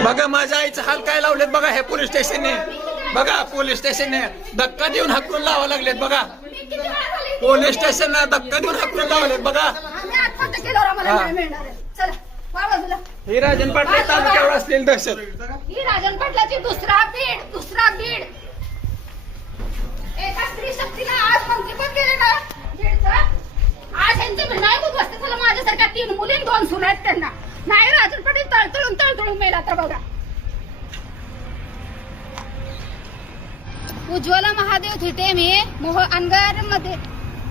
बघा माझ्या आईचं हाल काय लावलेत बघा हे पोलीस स्टेशनने. बघा पोलीस स्टेशनने धक्का देऊन हाकून लावा लागलेत बघा. पोलीस स्टेशनला धक्का देऊन हाकून लावलेत बघा. ही. राजन पाटला तालुक्यावर असलेली दहशत. ही राजन पाटलाची दुसरा बीड दुसरा बीड. एका स्त्री शक्तीला आज मंत्रीपद केले ना. बीडचं. आज यांचे नाही उद्ध्वस्त झालं. माझ्यासारख्या तीन मुली दोन सुना आहेत त्यांना. नाही राजन तळतळून तळतळून मेला तर बघा. उज्ज्वला महादेव थिटे मी. मोहोळ अनगरमध्ये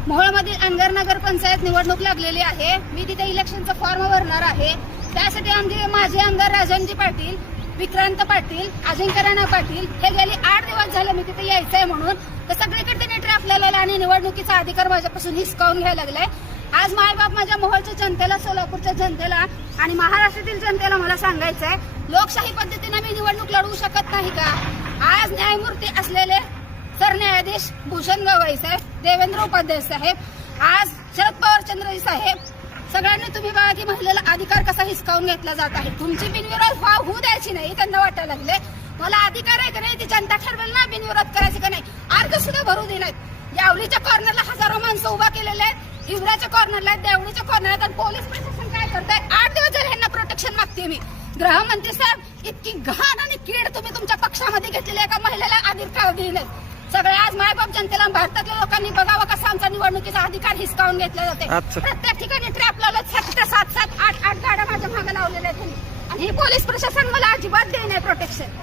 मोहोळमधील अनगर नगर पंचायत निवडणूक लागलेली आहे. मी तिथे इलेक्शनचा फॉर्म भरणार आहे. त्यासाठी आमचे माझे आमदार राजनजी पाटील विक्रांत पाटील अजिंक्य राणा पाटील हे गेले आठ दिवस झाले मी तिथे यायचंय म्हणून. तर सगळीकडे त्यांनी ट्रॅप लावलेला आणि निवडणुकीचा अधिकार माझ्यापासून हिसकावून घ्यायला लागलाय. आज मायबाप माझ्या मोहोळच्या जनतेला सोलापूरच्या जनतेला आणि महाराष्ट्रातील जनतेला मला सांगायचंय लोकशाही पद्धतीने मी निवडणूक लढवू शकत नाही का? आज न्यायमूर्ती असलेले सरन्यायाधीश भूषण गवई साहेब देवेंद्र उपाध्याय साहेब आज शरद पवार चंद्रजी साहेब सगळ्यांनी तुम्ही बघा की महिलेला अधिकार कसा हिसकावून घेतला जात आहे. तुमची बिनविरोध व्हा- होऊ द्यायची नाही त्यांना वाटायला लागले. मला अधिकार आहे का नाही? ती जनता ठरवेल ना बिनविरोध करायची का नाही? अर्ज सुद्धा भरू दिलात यावलीच्या कॉर्नरला हजारो माणसं उभा केलेले आहेत. हिवऱ्याच्या कॉर्नरला आहेत देवळीच्या कॉर्नरला आणि पोलीस प्रशासन काय करताय? आठ दिवस झाले ह्यांना प्रोटेक्शन मागते मी. गृहमंत्री साहेब इतकी घाण आणि कीड तुम्ही तुमच्या पक्षामध्ये घेतलेली एका महिलेला अधिकार दिले सगळे आज मायबाप जनतेला भारतातल्या लोकांनी बघावं कसा आमचा निवडणुकीचा अधिकार हिसकावून घेतला जाते. प्रत्येक ठिकाणी ट्रॅप लावलं सात सात सात आठ आठ गाड्या माझ्या मागे लावलेल्या आहेत. आणि हे पोलीस प्रशासन मला अजिबात देणे प्रोटेक्शन